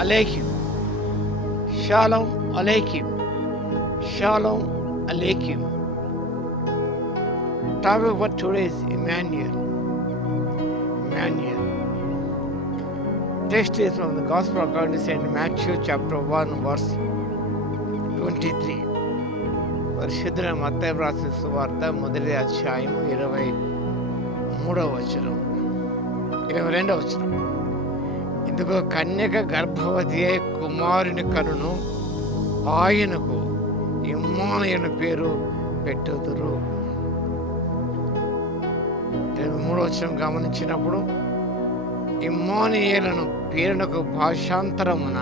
Aleichem. Shalom Aleichem. Shalom Aleichem. Topic for today is Emmanuel. Emmanuel. Text is from the Gospel according to St. Matthew chapter 1 verse 23. పరిశుద్ధ మత్తయి రాసిన సువార్త మొదటి అధ్యాయం 23వ వచనం 22వ వచనం. ఇదిగో కన్యక గర్భవతి అయి కుమారుని కనును, ఆయనకు ఇమ్మానుయేలు పేరు పెట్టుదురు. 23వ వచనం గమనించినప్పుడు ఇమ్మానుయేలును పేరునకు భాషాంతరమున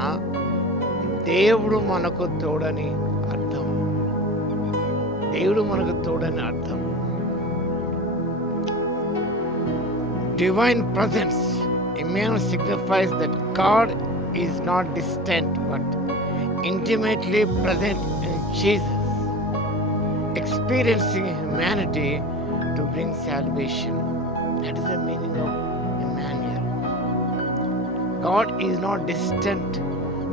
దేవుడు మనకు తోడని అర్థం. దేవుడు మనకు తోడని అర్థం. Divine presence. Emmanuel signifies that God is not distant but intimately present in Jesus, experiencing humanity to bring salvation. That is the meaning of Emmanuel. God is not distant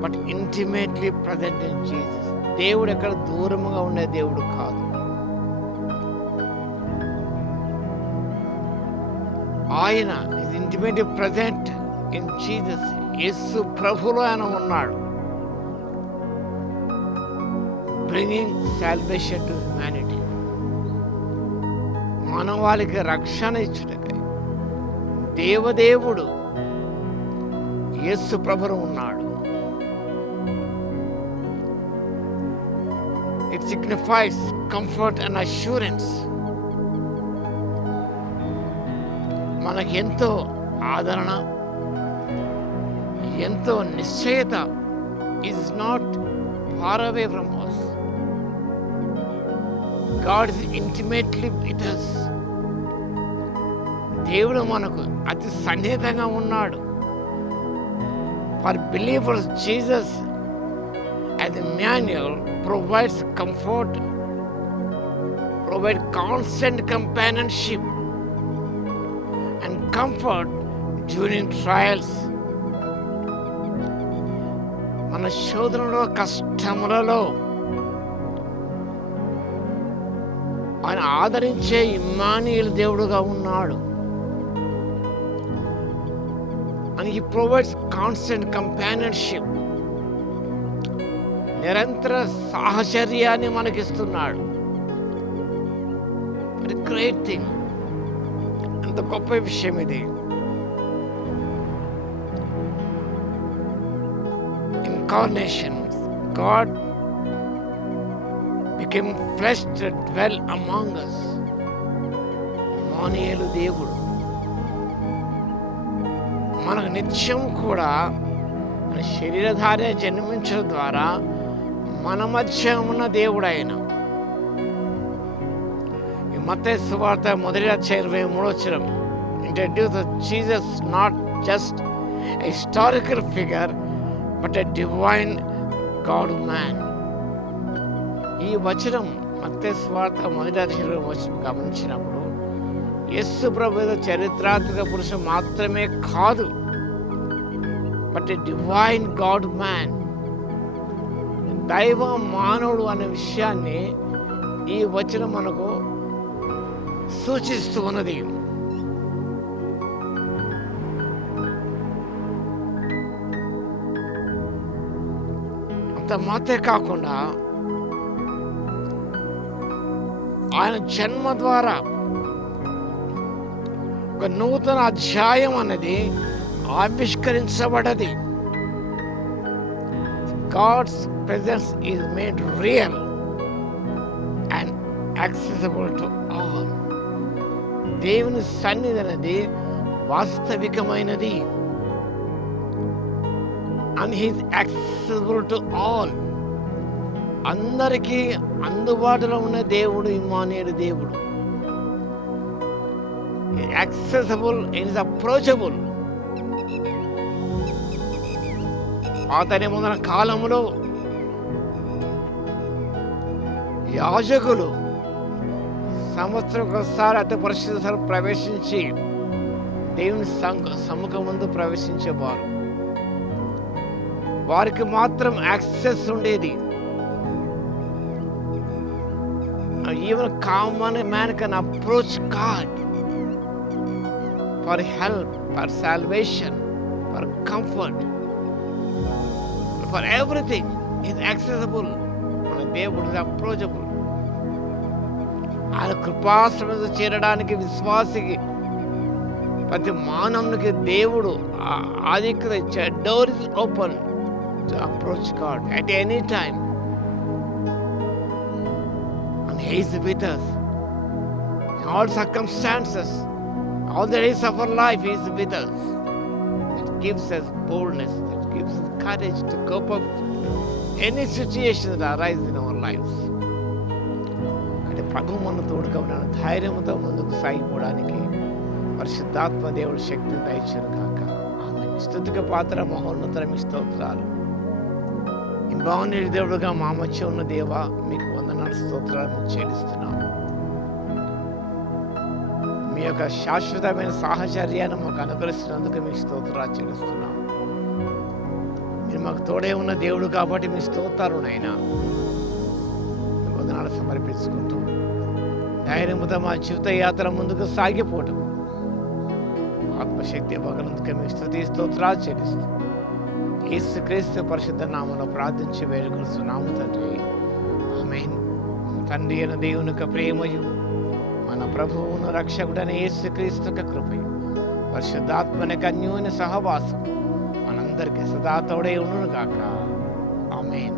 but intimately present in Jesus. దేవుడు ఎక్కడ దూరముగా ఉండే దేవుడు కాదు. ఆయన is intimately present in Jesus. యేసు ప్రభువులో ఆయన ఉన్నాడు. Bringing salvation to humanity. మానవాళికి రక్షణ ఇచ్చుటకై దేవదేవుడు యేసు ప్రభువులో ఉన్నాడు. It signifies comfort and assurance. మనకు ఎంతో ఆదరణ, ఎంతో నిశ్చయత. is not far away from us. God is intimately with us. దేవుడు మనకు అతి సన్నిహితంగా ఉన్నాడు. For believers, Jesus as Emmanuel provides comfort, provides constant companionship and comfort during trials. మన శోధనలో, కష్టములలో ఆయన ఆదరించే ఇమ్మానుయేలు దేవుడుగా ఉన్నాడు. And he provides constant companionship. నిరంతర సాహచర్యాన్ని మనకిస్తున్నాడు. Very great thing. అంత గొప్ప విషయం ఇది. Incarnation. God became flesh to dwell among us. Emmanuel దేవుడు మనకు నిత్యం కూడా మన శరీరధారే జన్మించడం ద్వారా మన మధ్య ఉన్న దేవుడు ఆయన. ఈ మత్తయి సువార్త మొదటి అధ్యాయం 23వ వచనం introduce Jesus not just a historical figure but a divine God man. ఈ వచనం మత్తయి సువార్త మొదటి అధ్యాయం గమనించినప్పుడు యేసు ప్రభు చరిత్రాత్మక పురుషుడు మాత్రమే కాదు, but a divine God man, దైవ మానవుడు అనే విషయాన్ని ఈ వచనం మనకు సూచిస్తూ ఉన్నది. అంత మాత్రమే కాకుండా ఆయన జన్మ ద్వారా ఒక నూతన అధ్యాయం అనేది ఆవిష్కరించబడది. God's presence is made real and accessible to all. దేవుని సన్నిధి అనేది వాస్తవికమైనది. And he is accessible to all. అందరికీ అందుబాటులో ఉన్న దేవుడు ఇమ్మానుయేలు దేవుడు. Accessible is approachable. అతని ముందర కాలంలో యాజకులు సంవత్సరం ఒకసారి అతి పరిశుద్ధ స్థలం ప్రవేశించి దేవుని సమ్ముఖం ముందు ప్రవేశించేవారు. వారికి మాత్రం యాక్సెస్ ఉండేది. Even common man can approach God for help, for salvation, for comfort, for everything is accessible. మన దేవుడు ఇస్ అప్రోచబుల్. ఆయన కృపాశ్రమ చేరడానికి విశ్వాసికి, ప్రతి మానవునికి దేవుడు ఆధిక్యత ఇచ్చాడు. Door is open to approach God at any time, and he is with us in all circumstances. All the days of our life he is with us. It gives us boldness, it gives us courage to cope up any situation that arises in our lives. అంటే ప్రభు మన తోడుగా ఉన్నాడు. ధైర్యంతో ముందుకు సాగిపోవడానికి పరిశుద్ధాత్మ దేవుడు శక్తిని దయచేయను గాక. ఆమేన్. స్తుతికి పాత్ర మహోన్నతరం స్తోత్రాలు. ఇమ్మానుయేలు దేవుడుగా మా మధ్య ఉన్న దేవా, మీకు వందనాలు, స్తోత్రాలను చెల్లిస్తున్నాం. మీ యొక్క శాశ్వతమైన సాహచర్యాన్ని మాకు అనుగ్రహిస్తున్నందుకు మీకు స్తోత్రాలు చెల్లిస్తున్నాం. మీరు మాకు తోడే ఉన్న దేవుడు కాబట్టి మీ స్తోత్రాలు నాయనా మీకు వందనాలు సమర్పించుకుంటూ ధైర్యముతో మా జీవిత యాత్ర ముందుకు సాగిపోవటం ఆత్మశక్తి భగనందుకే మీ స్తుతి స్తోత్రాలు చెల్లిస్తూ యేసుక్రీస్తు పరిశుద్ధ నామములో ప్రార్థించి వేడుకొనుచున్నాము తండ్రి. ఆమేన్. తండ్రి అయిన దేవుని యొక్క ప్రేమయు, మన ప్రభువును రక్షకుడైన యేసుక్రీస్తు యొక్క కృపయు, పరిశుద్ధాత్మని అన్యోన్య సహవాసం మనందరికీ సదా తోడై ఉండును గాక. ఆమేన్.